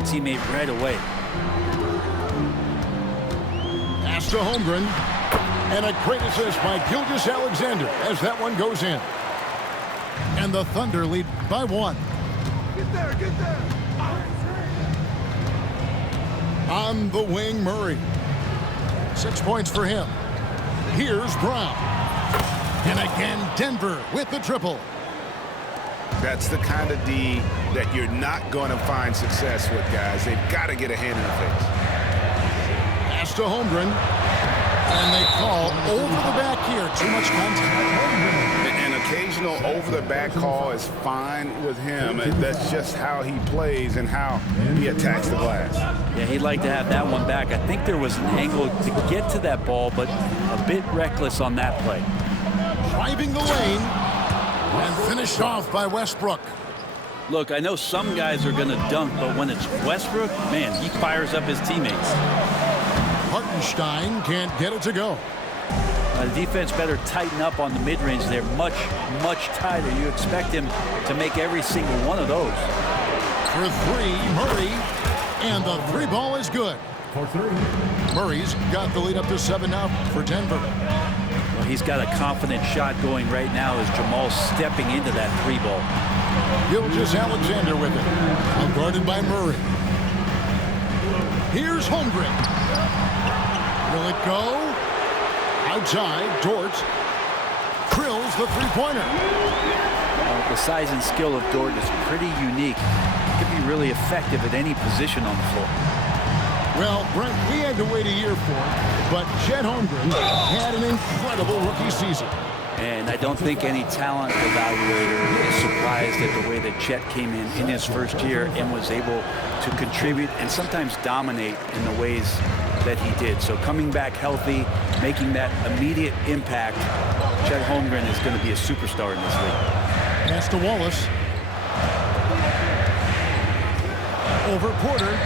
open teammate right away. Pass to Holmgren. And a great assist by Gilgeous-Alexander as that one goes in. And the Thunder lead by 1. Get there, get there. On the wing, Murray. 6 points for him. Here's Brown. And again, Denver with the triple. That's the kind of D that you're not going to find success with, guys. They've got to get a hand in the face. Pass to Holmgren. And they call over the back here. Too much contact. An occasional over-the-back call is fine with him. That's just how he plays and how he attacks the glass. Yeah, he'd like to have that one back. I think there was an angle to get to that ball, but a bit reckless on that play. Driving the lane. And finished off by Westbrook. Look, I know some guys are going to dunk, but when it's Westbrook, man, he fires up his teammates. Hartenstein can't get it to go. The defense better tighten up on the mid-range. They're much, much tighter. You expect him to make every single one of those. For 3, Murray. And the 3 ball is good. For 3. Murray's got the lead up to 7 now for Denver. Well, he's got a confident shot going right now as Jamal's stepping into that 3 ball. Gilgeous-Alexander with it. Now guarded by Murray. Here's Holmgren. Will it go? Outside, Dort. Drills the three-pointer. The size and skill of Dort is pretty unique. He can be really effective at any position on the floor. Well, Brent, we had to wait a year for it, but Chet Holmgren had an incredible rookie season. And I don't think any talent evaluator is surprised at the way that Chet came in his first year and was able to contribute and sometimes dominate in the ways that he did. So coming back healthy, making that immediate impact, Chet Holmgren is going to be a superstar in this league. Pass to Wallace. Over Porter.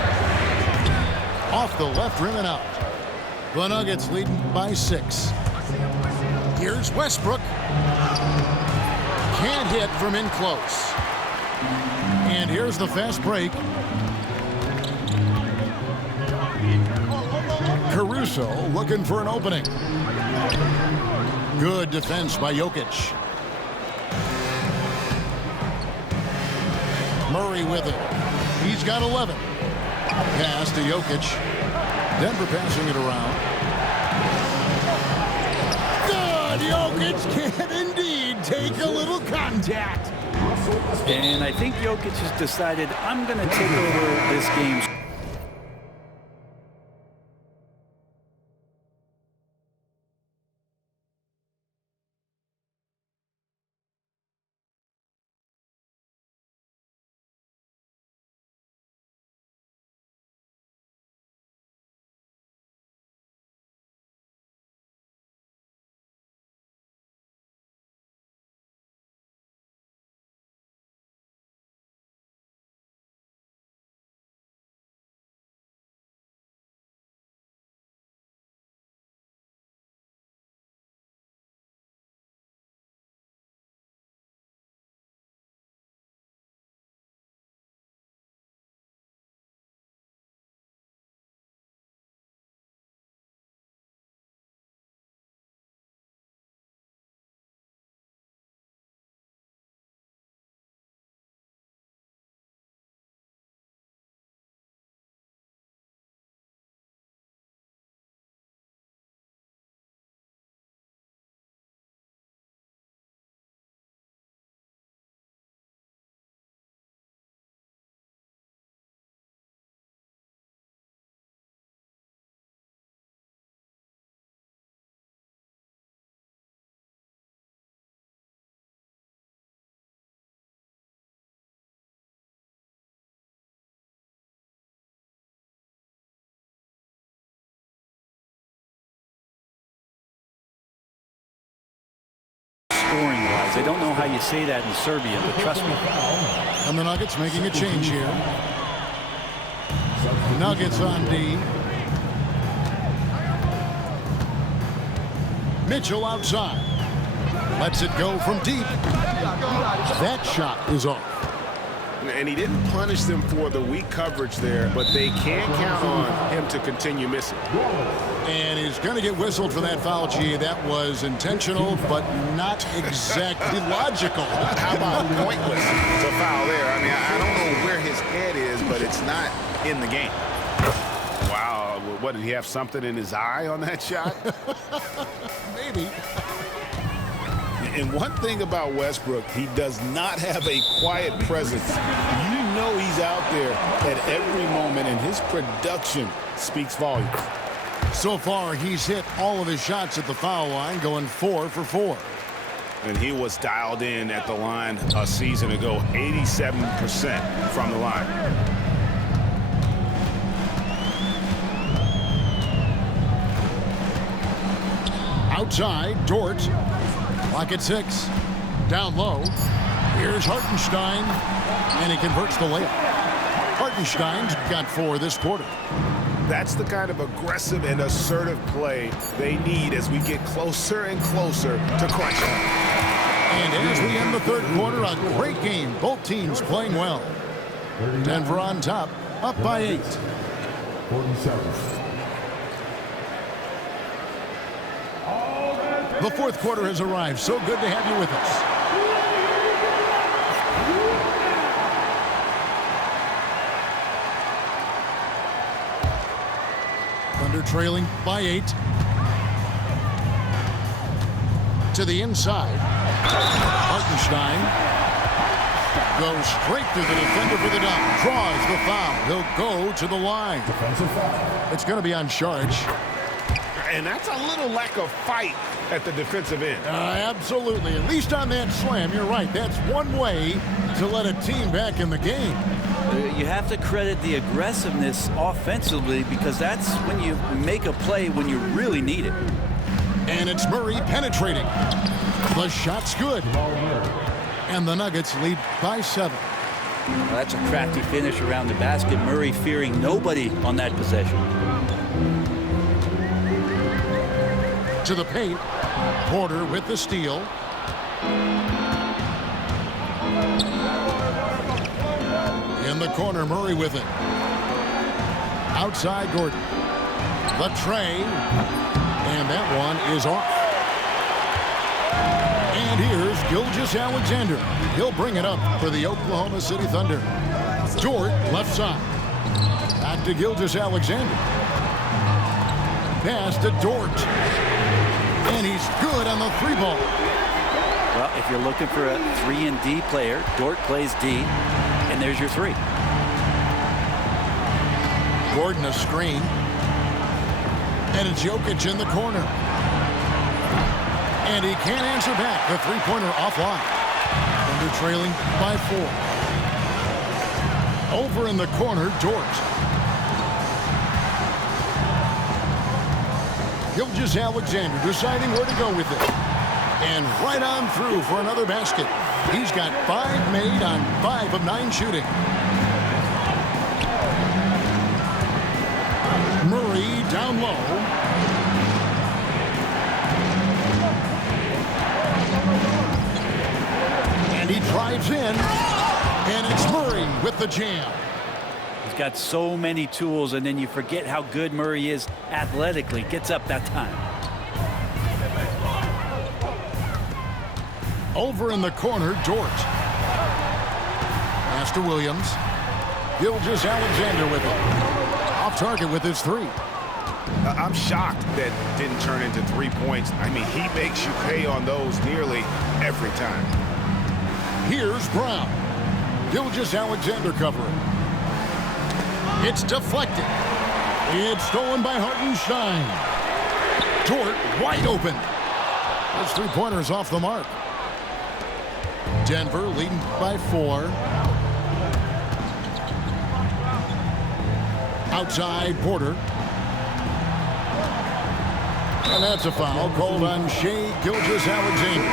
Off the left rim and out. The Nuggets leading by 6. Here's Westbrook. Can't hit from in close. And here's the fast break. Caruso looking for an opening. Good defense by Jokic. Murray with it. He's got 11. Pass to Jokic. Denver passing it around. Good! Jokic can indeed take a little contact. And I think Jokic has decided, I'm going to take over this game. Scoring-wise, I don't know how you say that in Serbia, but trust me. And the Nuggets making a change here. Nuggets on D. Mitchell outside. Lets it go from deep. That shot is off. And he didn't punish them for the weak coverage there, but they can't count on him to continue missing. And he's going to get whistled for that foul, G. That was intentional, but not exactly logical. How about pointless to foul there? I mean, I don't know where his head is, but it's not in the game. Wow, what, did he have something in his eye on that shot? Maybe. And one thing about Westbrook, he does not have a quiet presence. You know he's out there at every moment, and his production speaks volumes. So far, he's hit all of his shots at the foul line, going 4 for 4. And he was dialed in at the line a season ago, 87% from the line. Outside, Dort. Clock at 6. Down low. Here's Hartenstein. And he converts the layup. Hartenstein's got 4 this quarter. That's the kind of aggressive and assertive play they need as we get closer and closer to crunch time. And as we end the third quarter, a great game. Both teams playing well. Denver on top, up by 8. 47. The fourth quarter has arrived. So good to have you with us. Thunder trailing by 8. To the inside. Hartenstein goes straight through the defender for the dunk. Draws the foul. He'll go to the line. Defensive foul. It's going to be on charge. And that's a little lack of fight at the defensive end. Absolutely. At least on that slam, you're right. That's one way to let a team back in the game. You have to credit the aggressiveness offensively because that's when you make a play when you really need it. And it's Murray penetrating. The shot's good. And the Nuggets lead by 7. Well, that's a crafty finish around the basket. Murray fearing nobody on that possession. To the paint. Porter with the steal. In the corner, Murray with it. Outside, Gordon. The tray. And that one is off. And here's Gilgeous-Alexander. He'll bring it up for the Oklahoma City Thunder. Dort, left side. Back to Gilgeous-Alexander. Pass to Dort. And he's good on the 3-ball. Well, if you're looking for a 3 and D player, Dort plays D, and there's your 3. Gordon a screen. And it's Jokic in the corner. And he can't answer back. The 3-pointer offline. Thunder trailing by 4. Over in the corner, Dort. Gilgeous-Alexander deciding where to go with it. And right on through for another basket. He's got 5 made on 5 of 9 shooting. Murray down low. And he drives in. And it's Murray with the jam. He's got so many tools, and then you forget how good Murray is athletically. Gets up that time. Over in the corner, Dort. Master Williams. Gilgeous-Alexander with it. Off target with his 3. I'm shocked that didn't turn into 3 points. I mean, he makes you pay on those nearly every time. Here's Brown. Gilgeous-Alexander covering. It's deflected. It's stolen by Hartenstein. Dort wide open. Those 3-pointers off the mark. Denver leading by 4. Outside, Porter. And that's a foul called on Shai Gilgeous-Alexander.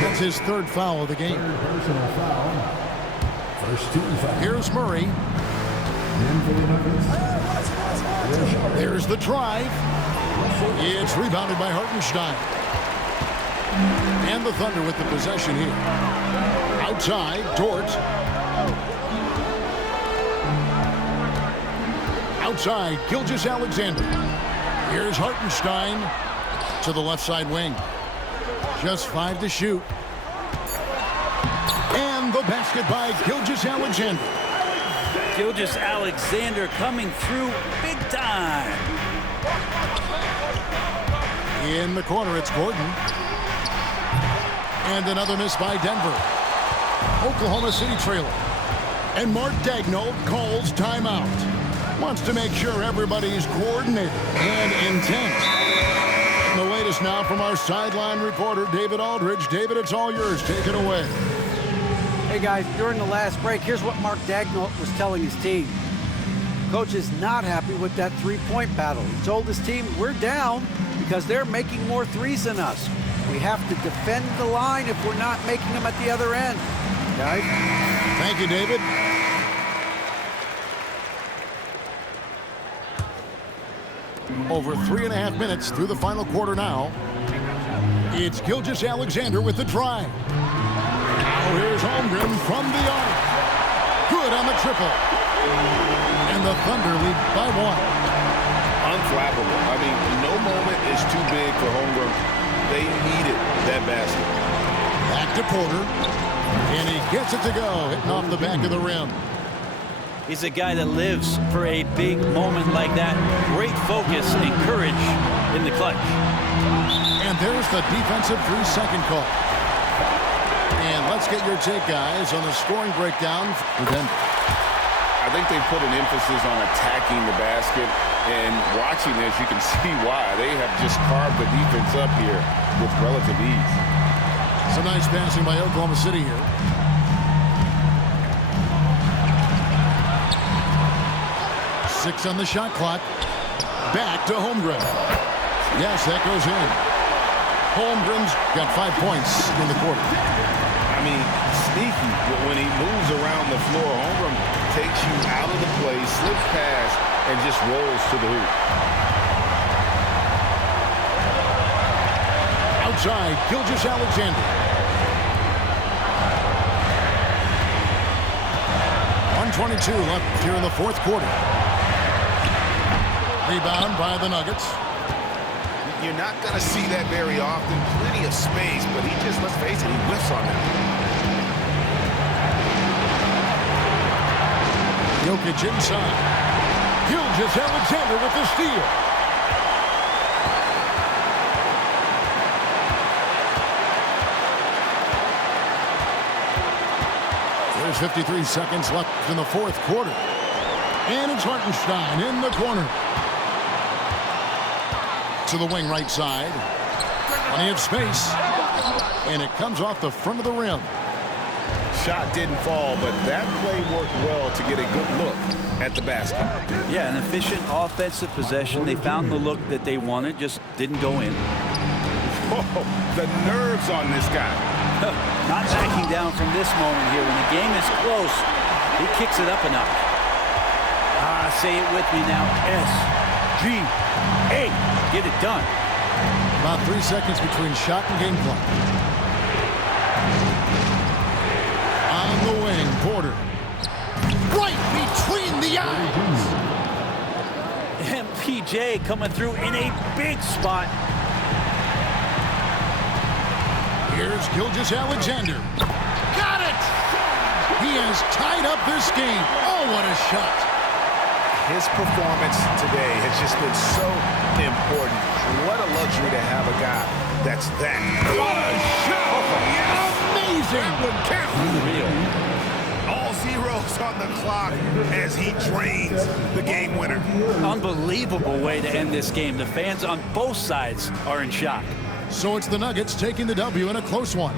That's his 3rd foul of the game. Personal foul. First team foul. Here's Murray. In for the Nuggets. There's the drive. It's rebounded by Hartenstein. And the Thunder with the possession here. Outside, Dort. Outside, Gilgeous-Alexander. Here's Hartenstein to the left side wing. Just 5 to shoot. And the basket by Gilgeous-Alexander. Gilgeous-Alexander coming through big time. In the corner, it's Gordon. And another miss by Denver. Oklahoma City trailer. And Mark Daigneault calls timeout. Wants to make sure everybody's coordinated and intent. And the latest now from our sideline reporter, David Aldridge. David, it's all yours. Take it away. Hey, guys, during the last break, here's what Mark Daigneault was telling his team. Coach is not happy with that three-point battle. He told his team, we're down because they're making more threes than us. We have to defend the line if we're not making them at the other end. Guys? Thank you, David. Over 3.5 minutes through the final quarter now. It's Gilgeous-Alexander with the drive. Now here's Holmgren from the arc. Good on the triple. And the Thunder lead by 1. Unflappable. I mean, no moment is too big for Holmgren. They needed that basket. Back to Porter. And he gets it to go, hitting off the back of the rim. He's a guy that lives for a big moment like that. Great focus and courage in the clutch. And there's the defensive 3-second call. And let's get your take, guys, on the scoring breakdown for Denver. I think they put an emphasis on attacking the basket, and watching this, you can see why. They have just carved the defense up here with relative ease. Some nice passing by Oklahoma City here. Six on the shot clock. Back to Holmgren. Yes, that goes in. Holmgren's got 5 points in the quarter. I mean, sneaky. When he moves around the floor, Holmgren takes you out of the play, slips past, and just rolls to the hoop. Outside, Gilgeous-Alexander. 1:22 left here in the fourth quarter. Rebound by the Nuggets. You're not going to see that very often. Plenty of space, but he just, let's face it, he whiffs on that. Jokic inside. Gilgeous-Alexander with the steal. There's 53 seconds left in the fourth quarter. And it's Hartenstein in the corner. To the wing right side. Plenty of space. And it comes off the front of the rim. Shot didn't fall, but that play worked well to get a good look at the basket. Yeah, an efficient offensive possession. They found the look that they wanted, just didn't go in. Oh, the nerves on this guy. Not backing down from this moment here. When the game is close, he kicks it up a notch. Say it with me now. S-G-A. Get it done. About 3 seconds between shot and game clock. On the wing, Porter. Right between the eyes. MPJ coming through in a big spot. Here's Gilgeous-Alexander. Got it! He has tied up this game. Oh, what a shot. His performance today has just been so important. What a luxury to have a guy that's that. What a shot! Amazing! All zeros on the clock as he drains the game winner. Unbelievable way to end this game. The fans on both sides are in shock. So it's the Nuggets taking the W in a close one.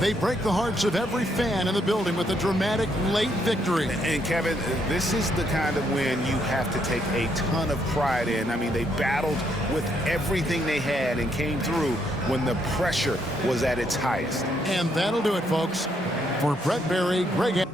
They break the hearts of every fan in the building with a dramatic late victory. And Kevin, this is the kind of win you have to take a ton of pride in. I mean, they battled with everything they had and came through when the pressure was at its highest. And that'll do it, folks. For Brett Barry, Greg